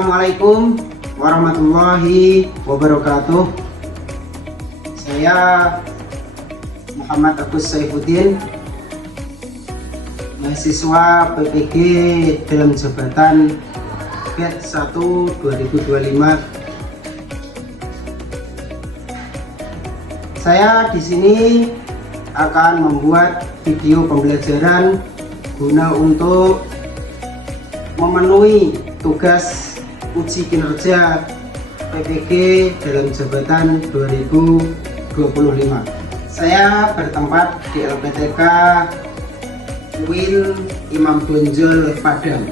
Assalamualaikum warahmatullahi wabarakatuh. Saya Muhammad Agus Saifuddin, mahasiswa PPG dalam jabatan batch 1 2025. Saya di sini akan membuat video pembelajaran guna untuk memenuhi tugas uji kinerja PPG dalam jabatan 2025. Saya bertempat di LPTK UIN Imam Bonjol Padang.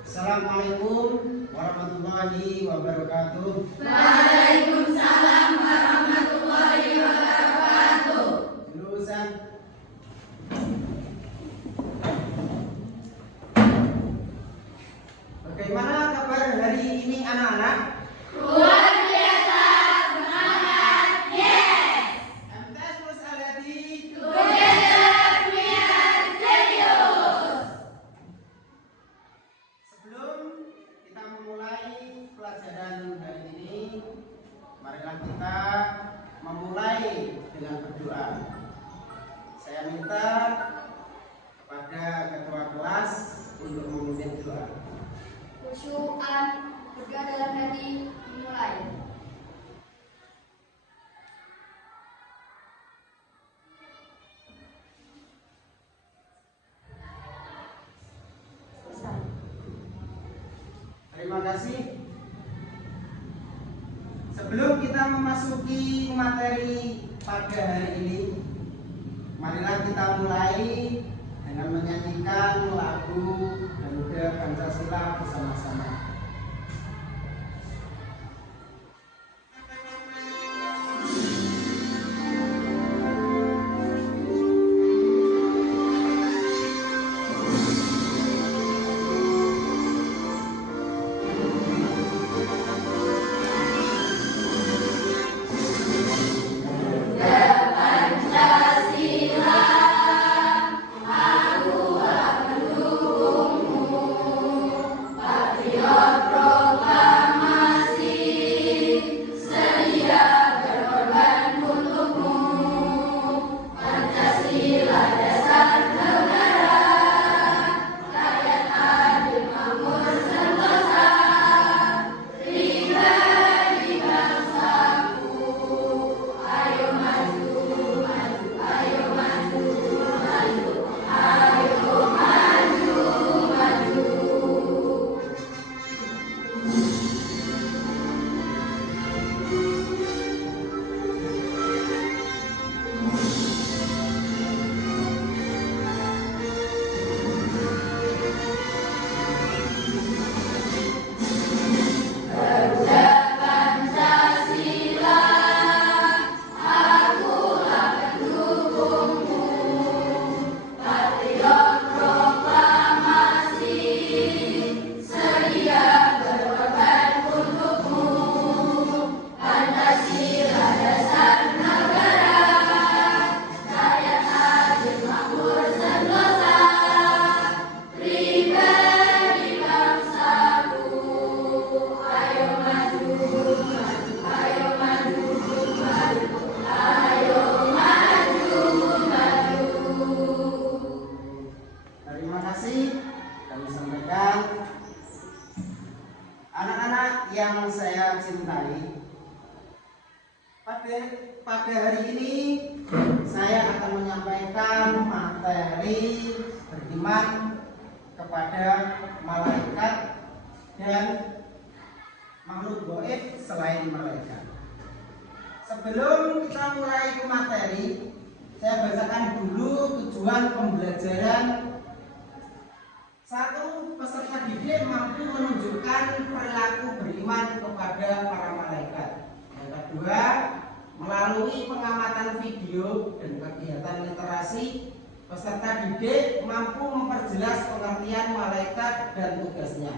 Assalamualaikum warahmatullahi wabarakatuh. Waalaikumsalam warahmatullahi wabarakatuh. Jurusan bagaimana kabar hari ini anak-anak? Luar biasa, semangat, yes! MTS Plus Aladi. Together we are serious. Sebelum kita memulai pelajaran hari ini, marilah kita memulai dengan berdoa. Saya minta kepada ketua kelas untuk memimpin doa. Khusyukan, berdoa dalam hati, dimulai. Terima kasih. Sebelum kita memasuki materi pada hari ini, marilah kita mulai dengan menyanyikan lagu Garuda Pancasila bersama-sama. Terima kasih kami sampaikan. Anak-anak yang saya cintai, pada hari ini saya akan menyampaikan materi beriman kepada malaikat dan makhluk gaib selain malaikat. Sebelum kita mulai ke materi, saya bacakan dulu tujuan pembelajaran. 1. Peserta didik mampu menunjukkan perilaku beriman kepada para malaikat. Yang kedua, melalui pengamatan video dan kegiatan literasi, peserta didik mampu memperjelas pengertian malaikat dan tugasnya.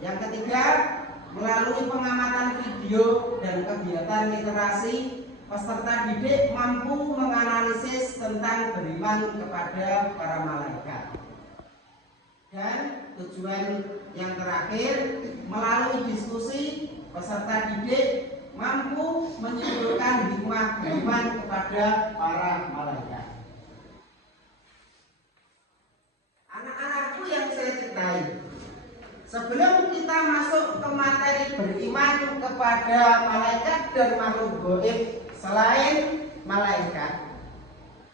Yang ketiga, melalui pengamatan video dan kegiatan literasi, peserta didik mampu menganalisis tentang beriman kepada para malaikat. Dan tujuan yang terakhir, melalui diskusi peserta didik mampu menyimpulkan hikmah beriman kepada para malaikat. Anak-anakku yang saya cintai, sebelum kita masuk ke materi beriman kepada malaikat dan makhluk gaib selain malaikat,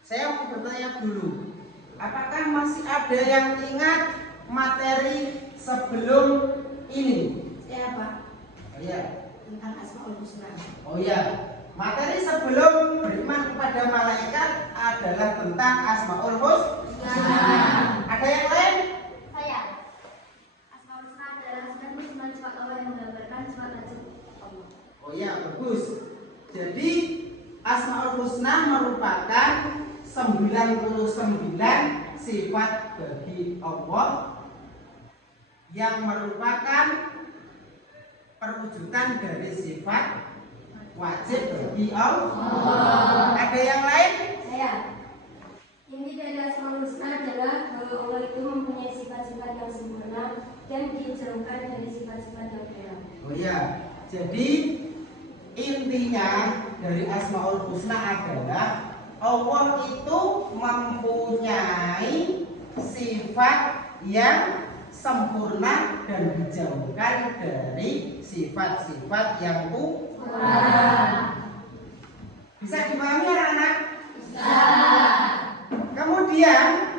saya mau bertanya dulu, apakah masih ada yang ingat materi sebelum ini? Ya, Pak. Oh iya. Tentang Asmaul Husna. Oh iya. Materi sebelum beriman kepada malaikat adalah tentang Asmaul Husna. Ada yang lain? Saya. Asmaul Husna adalah 99 sifat Allah yang menggambarkan sifat wajib Allah. Oh iya, bagus. Jadi Asmaul Husna merupakan 99 sifat bagi Allah yang merupakan perwujudan dari sifat wajib bagi Allah. Ada yang lain? Saya. Inti dari Asmaul Husna adalah bahwa Allah itu mempunyai sifat-sifat yang sempurna dan dijauhkan dari sifat-sifat yang kurang. Oh iya. Jadi intinya dari Asmaul Husna adalah Allah itu mempunyai sifat yang sempurna dan dijauhkan dari sifat-sifat yang kurang. Bisa dipahami anak-anak? Bisa. Kemudian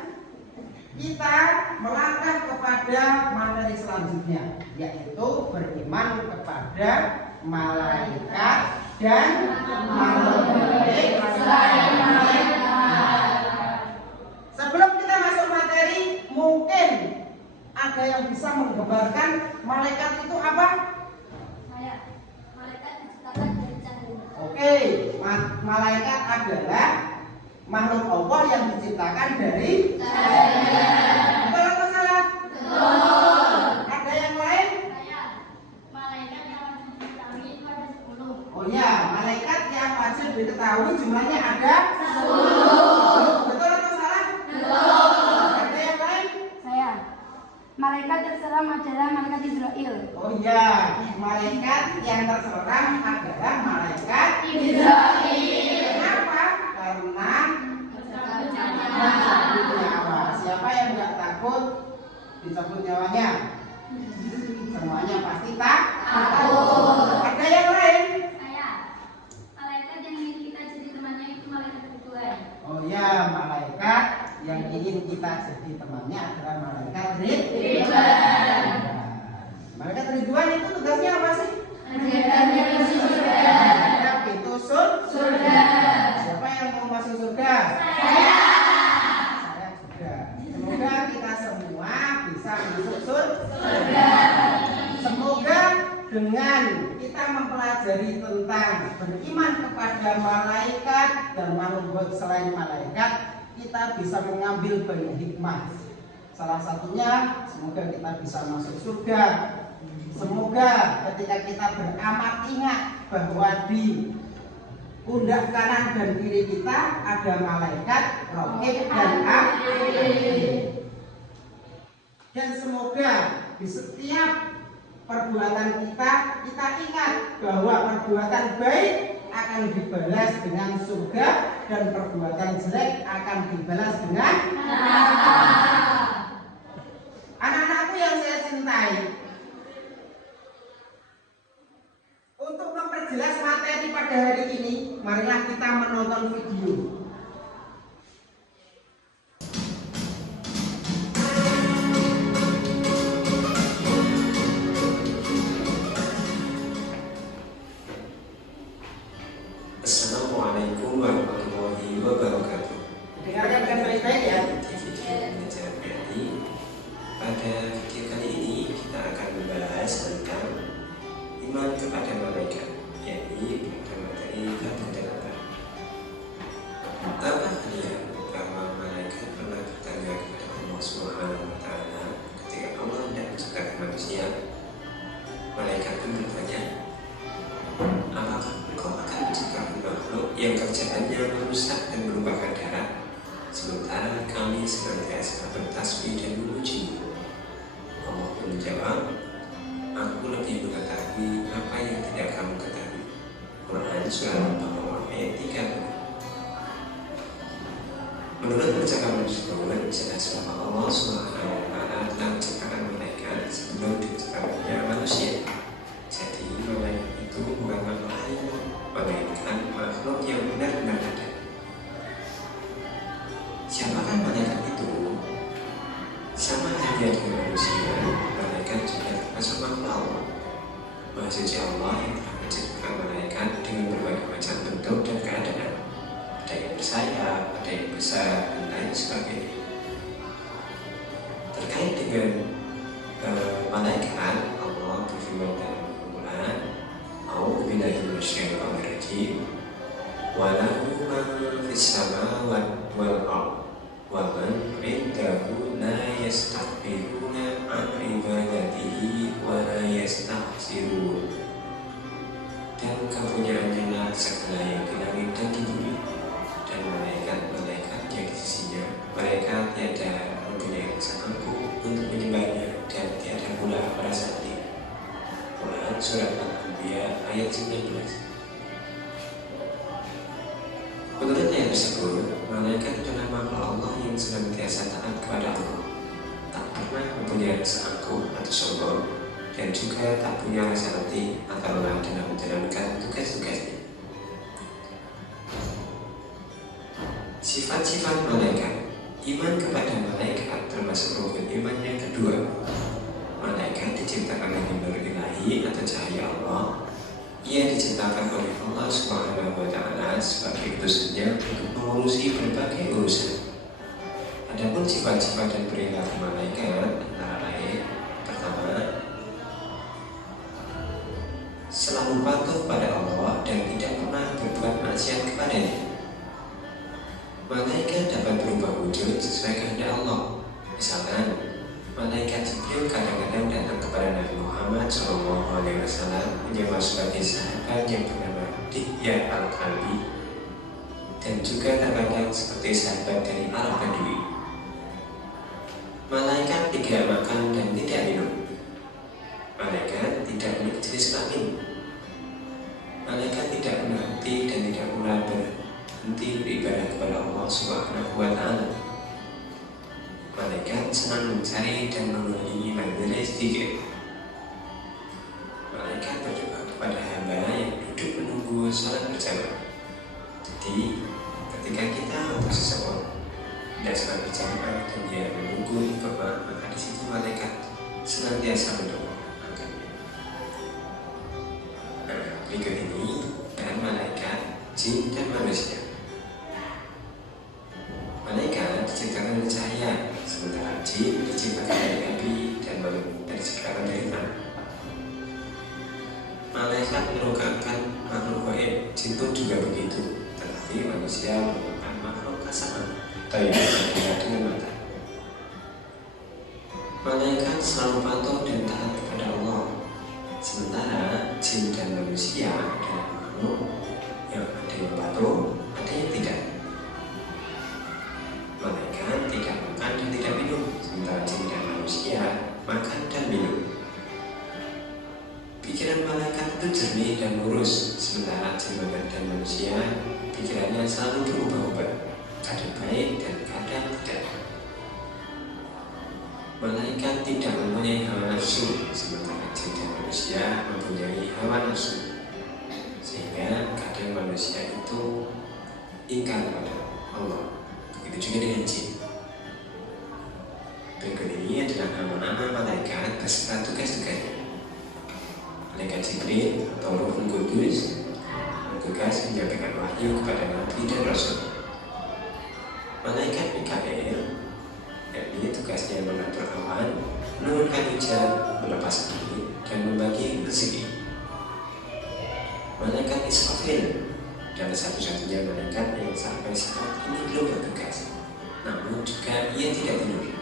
kita melangkah kepada materi selanjutnya, yaitu beriman kepada malaikat dan makhluk gaib selain malaikat. Sebelum kita masuk materi, mungkin ada yang bisa menggambarkan malaikat itu apa? Saya. Malaikat diciptakan dari cahaya. Oke, malaikat adalah makhluk Allah yang diciptakan dari cahaya. Betul atau salah? Betul. Ada yang lain? Saya. Malaikat yang wajib diketahui itu ada 10. Oh ya, malaikat yang wajib diketahui jumlahnya ada 10. Betul atau salah? Betul. Ada yang lain? Saya. Malaikat terseram adalah malaikat Israel. Oh iya, malaikat yang terserang adalah malaikat Israel. Kenapa? Karena mencabut nyawa. Siapa yang nggak takut dicabut nyawanya? Semuanya pasti takut. Ada yang lain? Saya. Malaikat yang ingin kita jadi temannya itu malaikat Tuhan. Oh ya, malaikat yang ingin kita jadi temannya adalah malaikat Ridwan. Malaikat Ridwan itu tugasnya apa sih? Menjaga pintu surga. Siapa yang mau masuk surga? Saya juga. Semoga kita semua bisa masuk surga. Semoga dengan kita mempelajari tentang beriman kepada malaikat dan makhluk gaib selain malaikat, kita bisa mengambil banyak hikmah. Salah satunya, semoga kita bisa masuk surga. Semoga ketika kita beramal ingat bahwa di pundak kanan dan kiri kita ada malaikat, raqib dan atid. Dan semoga di setiap perbuatan kita ingat bahwa perbuatan baik akan dibalas dengan surga dan perbuatan jelek akan dibalas dengan neraka. Anak-anakku yang saya cintai, untuk memperjelas materi pada hari ini, marilah kita menonton video. Assalamualaikum warahmatullahi wabarakatuh. Dengarkan dengan baik-baik ya. Pada video kali ini kita akan membahas tentang iman kepada malaikat, yakni pada materi bab ke-8. Apa kalian bahwa malaikat pernah bertanya kepada Allah Subhanahu wa Ta'ala ketika Allah hendak menciptakan manusia? Malaikat pun bertanya, apakah engkau akan menciptakan makhluk Menurut percakapan tersebut, jelas bahwa Allah Subhanahu wa Ta'ala telah menciptakan malaikat sebelum diciptakannya manusia. Jadi malaikat itu bukan makhluk lain, melainkan makhluk yang benar-benar ada. Siapakah malaikat itu? Sama halnya dengan manusia, malaikat juga termasuk makhluk Allah. Maha Suci Allah yang telah menciptakan malaikat dengan berbagai macam bentuk dan keadaan. Ada yang bersayap, ada yang besar, dan lain sebagainya. Terkait dengan malaikat, Allah berfirman dalam Al-Quran, "A'udzubillahi minasyaitonir rajim. Wa lahu ma fis samawati wal ardh wa man 'indahu la yastakbiruna 'an ibadatihi wa la yastahsirun." Dan kepunyaannya lah segala yang di langit dan di bumi, dan malaikat-malaikat yang di sisinya. Mereka tiada mempunyai rasa angkuh untuk menyembahnya, dan tiada pula merasa diri. Quran Surat Al-Anbiya ayat 19. Menurut ayat tersebut, malaikat adalah makhluk Allah yang senantiasa taat kepada Allah, tak pernah mempunyai rasa angkuh atau sombong, dan juga tak punya rasa letih atau lelah dalam menjalankan tugas-tugasnya. Sifat-sifat malaikat. Iman kepada malaikat termasuk rukun iman yang kedua. Malaikat diciptakan dari nur ilahi atau cahaya Allah. Ia diciptakan oleh Allah Subhanahu wa Ta'ala sebagai utusannya untuk mengurusi berbagai urusan. Adapun sifat-sifat dan perilaku malaikat antara lain: pertama, selalu patuh pada Allah dan tidak pernah berbuat maksiat kepadanya. Malaikat dapat berubah wujud sesuai kehendak Allah. Misalkan, malaikat Jibril kadang-kadang datang kepada Nabi Muhammad SAW menyamar sebagai sahabat yang bernama Dihya al-Kalbi, dan juga terkadang seperti sahabat dari Arab Badui. Malaikat tidak makan dan tidak minum. Malaikat tidak memiliki jenis kelamin. Malaikat tidak berhenti dan tidak pula berhenti beribadah kepada Allah Subhanahu wa Ta'ala. Malaikat senang mencari dan memenuhi majelis zikir. Malaikat berdoa kepada hamba yang duduk menunggu salat berjamaah. Jadi, ketika kita atau seseorang tidak salat berjamaah dan dia menunggu imam, maka di situ malaikat senantiasa mendoakan. Berikut ini dan malaikat, jin dan manusia. Malaikat diciptakan dari cahaya, sementara jin diciptakan dari api dan manusia diciptakan dari tanah. Malaikat merupakan makhluk gaib, jin pun juga begitu. Tetapi manusia merupakan makhluk kasar atau yang terlihat dengan mata. Malaikat selalu patuh dan taat kepada Allah, sementara jin dan manusia adalah makhluk yang ada yang patuh, ada yang tidak. Malaikat tidak makan dan tidak minum, sementara jin dan manusia makan dan minum. Pikiran malaikat itu jernih dan lurus, sementara jin dan manusia pikirannya selalu berubah-ubah, kadang baik dan kadang tidak. Malaikat tidak mempunyai hawa nafsu, sementara jin dan manusia mempunyai hawa nafsu, sehingga kadang manusia itu ingkar kepada Allah. Begitu juga dengan jin. Berikut ini adalah nama-nama malaikat beserta tugas-tugasnya. Malaikat Jibril atau Ruhul Qudus bertugas menyampaikan wahyu kepada Nabi dan Rasul. Malaikat Mikail, yakni tugasnya mengatur awan, menurunkan hujan, melepas angin, dan membagi rezeki. Malaikat Israfil adalah satu-satunya malaikat yang sampai saat ini belum bertugas. Namun juga ia tidak tidur.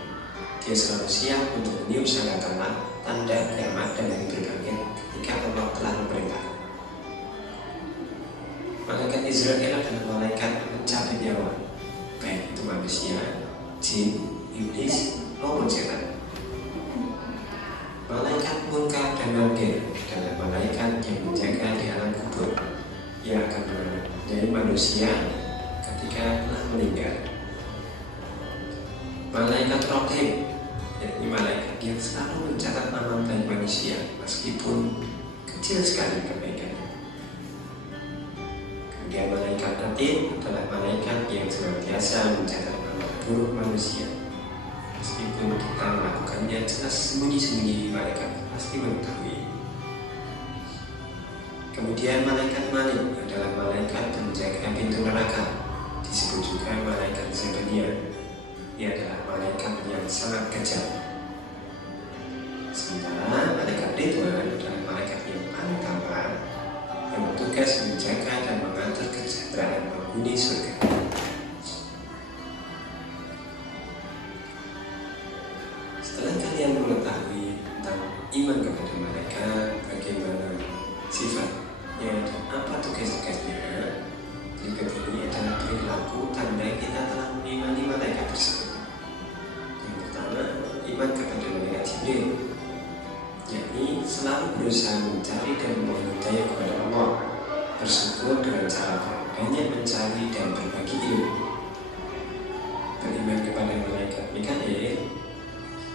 Dia selalu siap untuk meniup sangkakala, tanda kiamat dan hari berbangkit ketika Allah telah memerintahkan. Malaikat Israel adalah malaikat pencabut nyawa, baik itu manusia, jin, iblis, maupun setan. Malaikat Munkar dan Nakir adalah malaikat yang menjaga di alam kubur, yang akan menjadi manusia ketika telah meninggal. malaikat raqib, yakni malaikat yang selalu mencatat amal baik manusia meskipun kecil sekali kebaikannya. Kemudian malaikat atid adalah malaikat yang senantiasa mencatat amal buruk manusia meskipun kita melakukannya jelas sembunyi-sembunyi, malaikat pasti mengetahui. Kemudian malaikat Malik adalah malaikat penjaga pintu neraka, disebut juga malaikat Zabaniya. Ia adalah malaikat yang sangat kejam. Sementara malaikat Ridwan adalah malaikat yang paling tampan, yang bertugas menjaga dan mengatur kesejahteraan penghuni surga. Setelah kalian mengetahui tentang iman kepada malaikat, bagaimana sifatnya dan apa tugas-tugasnya, berikut ini adalah perilaku tanda kita telah mengimani malaikat tersebut. Yang pertama, iman kepada malaikat Jibril, yakni selalu berusaha mencari dan memohon hidayah kepada Allah, bersyukur dengan cara banyak mencari dan berbagi ilmu. Beriman kepada malaikat Mikail,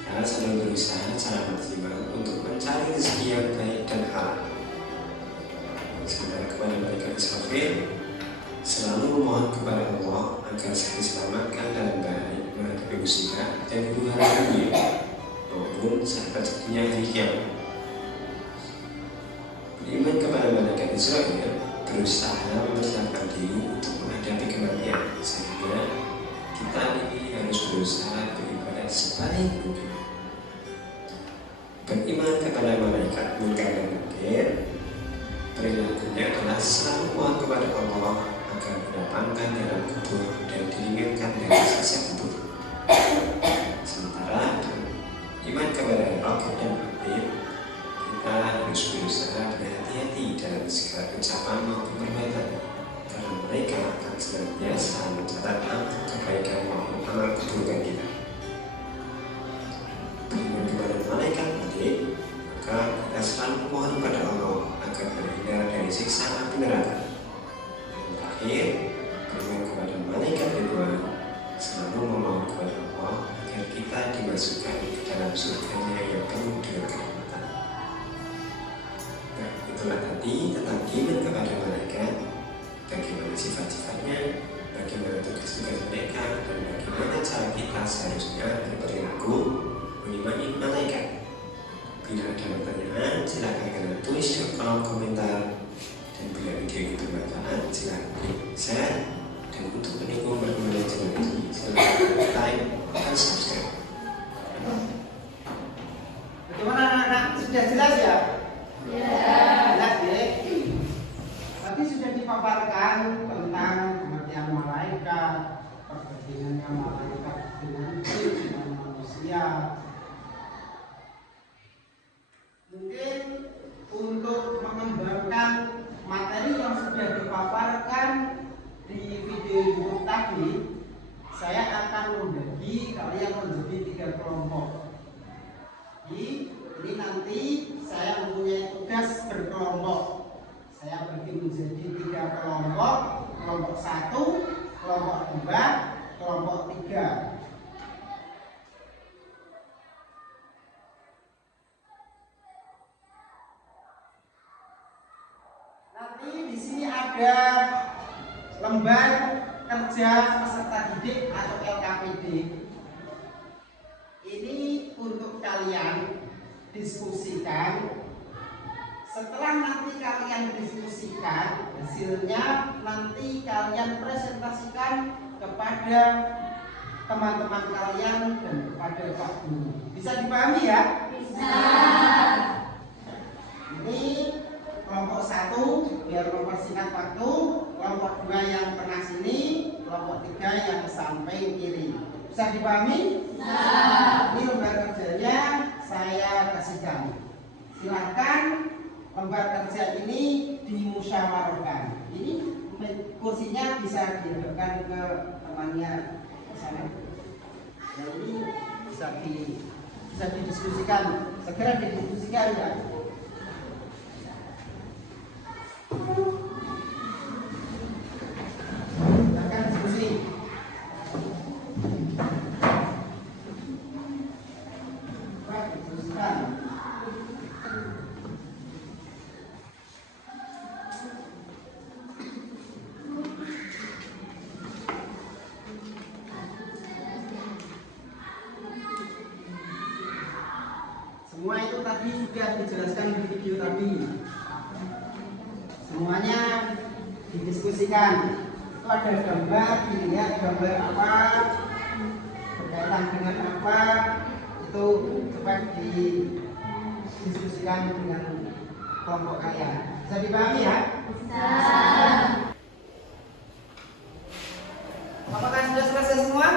kita selalu berusaha secara maksimal untuk mencari rezeki yang baik dan halal. Sementara kepada malaikat Israfil, selalu memohon kepada Allah agar diselamatkan dalam bahaya menghadapi musibah dan huru-hara dunia maupun saat terjadinya hari kiamat. Beriman kepada malaikat Israfil berusaha mempersiapkan diri untuk menghadapi kematian, sehingga kita ini harus berusaha beribadah sebaik mungkin. Beriman kepada malaikat Munkar dan Nakir, perilakunya adalah selalu mohon kepada Allah agar didapatkan dalam kubur dan diringankan dari siksa kubur. Sementara iman kepada Raqib dan Atid, kita harus berusaha berhati-hati dalam segala ucapan maupun perbuatan, karena mereka akan senantiasa mencatat kebaikan maupun amal keburukan kita. Beriman kepada malaikat Atid, maka kita selalu mohon kepada Allah agar terhindar dari siksa api neraka. Yang terakhir, beriman kepada malaikat Ridwan, selalu memohon kepada Allah agar kita dimasukkan ke dalam surga-Nya yang penuh dengan kenikmatan. Nah, itulah tadi tentang iman kepada malaikat, bagaimana sifat-sifatnya, bagaimana tugas-tugas mereka, dan bagaimana cara kita seharusnya berperilaku mengimani malaikat. Bila ada pertanyaan, silakan kalian tulis di kolom komentar. Dan bila video ini bermanfaat, silakan klik share. Dan untuk mendukung perkembangan channel ini, silakan like dan subscribe. Bagaimana anak-anak? Sudah jelas ya? Jelas ya? Tadi sudah dipaparkan tentang kematian malaikat, perbedaan malaikat dengan jin dan manusia. Mungkin untuk mengembangkan materi yang sudah dipaparkan di video YouTube tadi, saya akan membagi kalian menjadi 3 kelompok. Ini nanti saya mempunyai tugas berkelompok. Saya bagi menjadi 3 kelompok, kelompok 1, kelompok 2, kelompok 3. Nanti di sini ada lembar kerja peserta didik atau LKPD. Ini untuk kalian diskusikan. Setelah nanti kalian diskusikan hasilnya, nanti kalian presentasikan kepada teman-teman kalian dan kepada Pak Guru. Bisa dipahami ya? Bisa. Ini kelompok 1 biar mempersingkat waktu, kelompok 2 yang tengah sini, kelompok 3 yang samping kiri. Bisa dipahami? Bisa. Ini lembar kerjanya saya kasihkan. Silakan lembar kerja ini dimusyawarahkan. Ini kursinya bisa dihadapkan ke temannya ke sana. Dan ini bisa didiskusikan, segera didiskusikan ya. Silakan diskusi. tadi sudah dijelaskan di video tadi. Semuanya didiskusikan. Itu ada gambar, dilihat gambar apa, berkaitan dengan apa, itu coba didiskusikan dengan kelompok kalian. Bisa dipahami ya? Bisa. Apakah sudah selesai semua?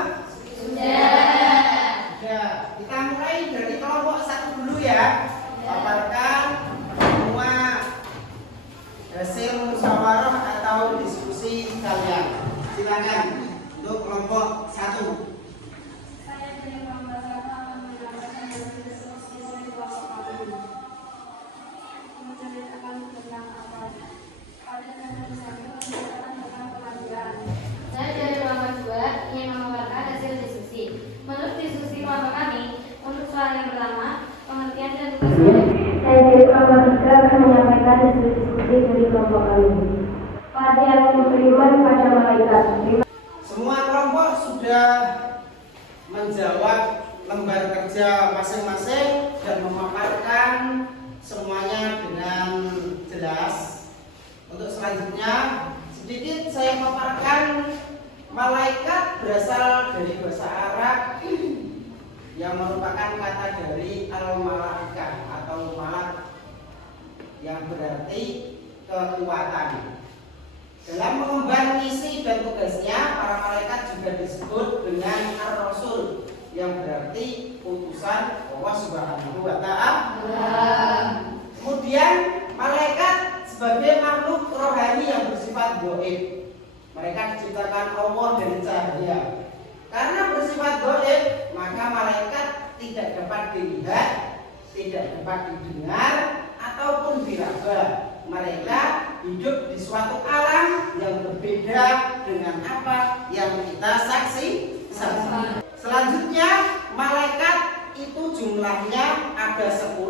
Sudah. Sudah. Kita mulai dari kelompok 1 dulu ya. Paparkan semua hasil musyawarah atau diskusi kalian. Silakan untuk kelompok 1. Saya dari kelompok 1 akan menjelaskan hasil diskusi kelompok kami. Menceritakan tentang apa? Pada dasar satu menceritakan tentang kemajuan. Saya dari kelompok 2 ingin memaparkan hasil diskusi. Menurut diskusi kelompok kami, untuk soal yang pertama, pengertian dan tugas. Saya dari kelompok 3 akan menyampaikan hasil diskusi dari kelompok kami. Pada yang beriman pada malaikat. Semua kelompok sudah menjawab lembar kerja masing-masing dan memaparkan semuanya dengan jelas. Untuk selanjutnya, sedikit saya paparkan malaikat berasal dari bahasa Arab yang merupakan kata dari al-malaikah atau malak yang berarti kekuatan. Dalam mengemban misi dan tugasnya, para malaikat juga disebut dengan ar-rasul yang berarti utusan Allah Subhanahu wa Ta'ala. Kemudian malaikat sebagai makhluk rohani yang bersifat gaib. Mereka diciptakan Allah dari cahaya. Karena bersifat gaib, maka malaikat tidak dapat dilihat, tidak dapat didengar ataupun diraba. Mereka hidup di suatu alam yang berbeda dengan apa yang kita saksi. Selanjutnya, malaikat itu jumlahnya ada 10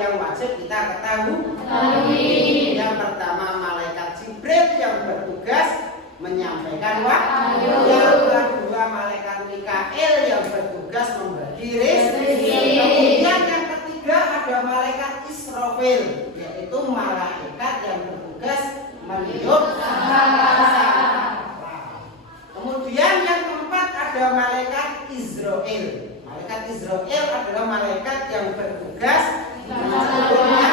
yang wajib kita ketahui. Yang pertama malaikat Jibril yang bertugas menyampaikan wahyu. Yang kedua malaikat Mikail yang bertugas membagi rezeki. Kemudian yang ketiga ada malaikat Israfil, yaitu malaikat yang bertugas meniup sangkakala. Kemudian yang keempat ada malaikat Israel. Malaikat Israel adalah malaikat yang bertugas mencaturnya.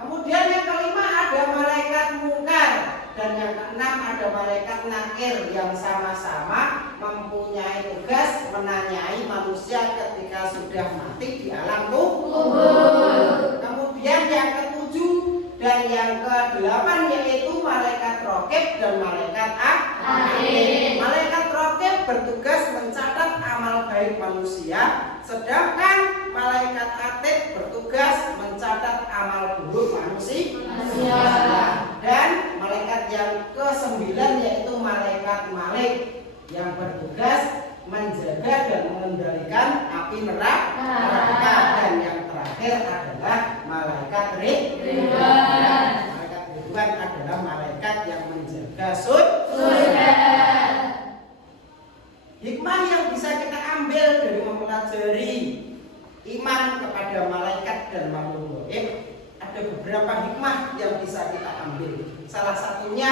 Kemudian yang kelima ada malaikat Munkar dan yang keenam ada malaikat Nakir yang sama-sama mempunyai tugas menanyai manusia ketika sudah mati di alam kubur. Kemudian yang ketujuh dan yang kedelapan yaitu malaikat Raqib dan malaikat Atid. Malaikat Raqib bertugas mencatat amal baik manusia, sedangkan malaikat Atid bertugas mencatat amal buruk manusia. Dan malaikat yang ke-9 yaitu malaikat Malik yang bertugas menjaga dan mengendalikan api neraka. Dan yang terakhir adalah malaikat Ridwan. Malaikat Ridwan adalah malaikat yang menjaga surga. Hikmah yang bisa kita ambil dari mempelajari iman kepada malaikat dan makhluk gaib, ada beberapa hikmah yang bisa kita ambil. Salah satunya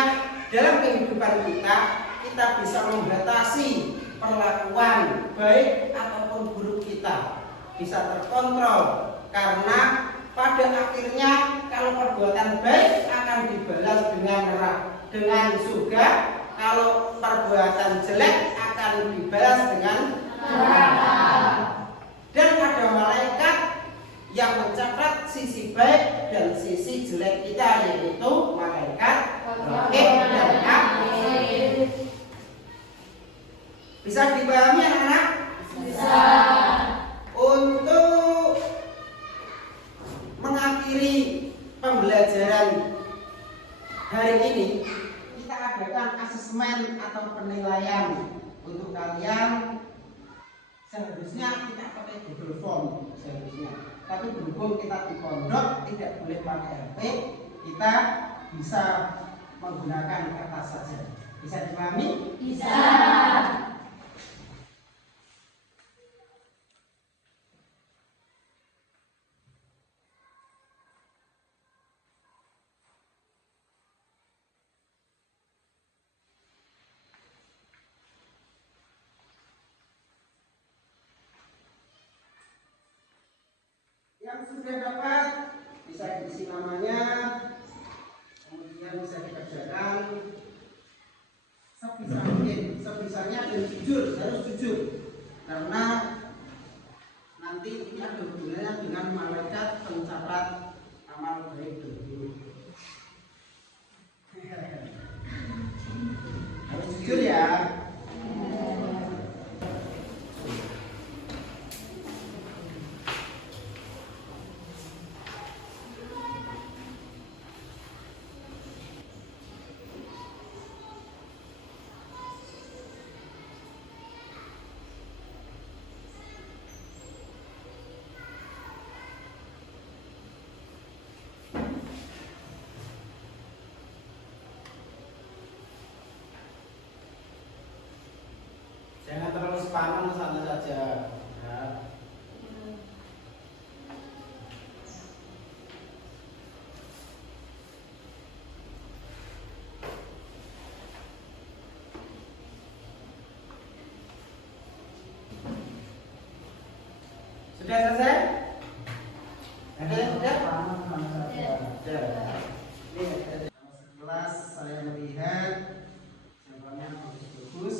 dalam kehidupan kita bisa membatasi perlakuan baik ataupun buruk kita, bisa terkontrol, karena pada akhirnya kalau perbuatan baik akan dibalas dengan surga, kalau perbuatan jelek akan dibalas dengan neraka. Dan ada malaikat yang mencatat sisi baik dan sisi jelek kita, yaitu malaikat Raqib dan Atid. Bisa dipahami anak-anak? Bisa. Untuk mengakhiri pembelajaran hari ini, kita adakan asesmen atau penilaian untuk kalian. Seharusnya kita pakai Google Form seharusnya, tapi berhubung kita di pondok tidak boleh pakai HP, kita bisa menggunakan kertas saja. Bisa dipahami? Bisa. sudah dapat, bisa diisi namanya, kemudian bisa dikerjakan sebisa mungkin, sebisanya dan jujur, harus jujur, karena nanti ini ada hubungannya dengan malaikat pencatat amal baik dan buruk. Harus jujur ya. Jangan terlalu sepanjang, santai saja. Ya. Sudah selesai? Ada yang sudah? Sudah. Ini sekelas saya melihat jawabannya bagus.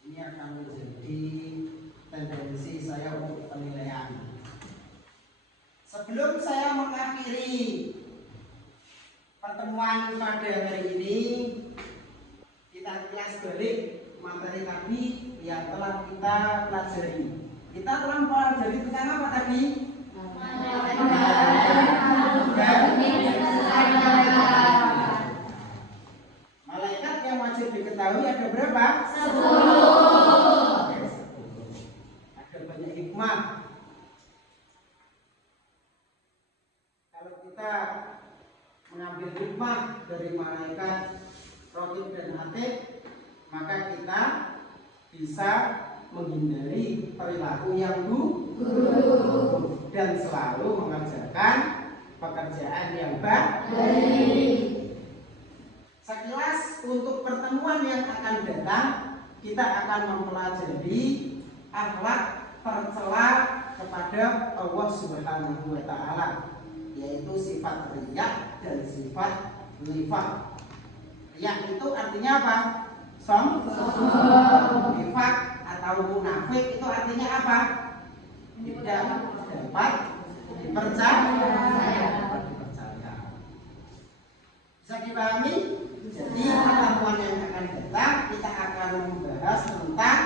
Ini akan menjadi tendensi saya untuk penilaian. Sebelum saya mengakhiri pertemuan pada hari ini, kita kilas balik materi tadi yang telah kita pelajari. Kita telah mempelajari tentang apa tadi? Malaikat yang wajib diketahui ada berapa? 10. Ada banyak hikmah. Kalau kita mengambil hikmah dari malaikat Raqib dan Atid, maka kita bisa menghindari perilaku yang buruk dan selalu mengerjakan pekerjaan yang baik. Sekilas untuk pertemuan yang akan datang, kita akan mempelajari akhlak tercela kepada Allah Subhanahu wa Ta'ala, yaitu sifat riya dan sifat nifaq. Riya itu artinya apa? Nifaq atau munafik itu artinya apa? Tidak dapat dipercaya. Bisa dipahami? Jadi pertemuan yang akan datang kita akan membahas tentang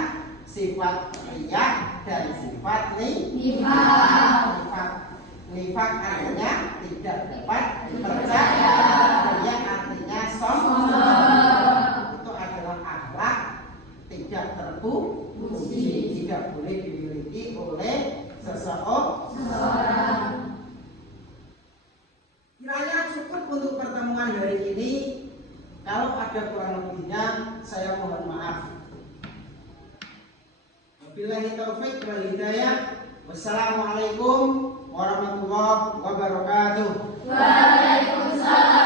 sifat riya dan sifat nifaq. Nifaq artinya tidak dapat dipercaya. Riya artinya sombong. Itu adalah akhlak tidak terpuji, tidak boleh dimiliki oleh seseorang. Kiranya cukup untuk pertemuan hari ini. Kalau ada kurang lebihnya, saya mohon maaf. Wabillahi taufik wal hidayah. Wassalamualaikum warahmatullahi wabarakatuh. Waalaikumsalam.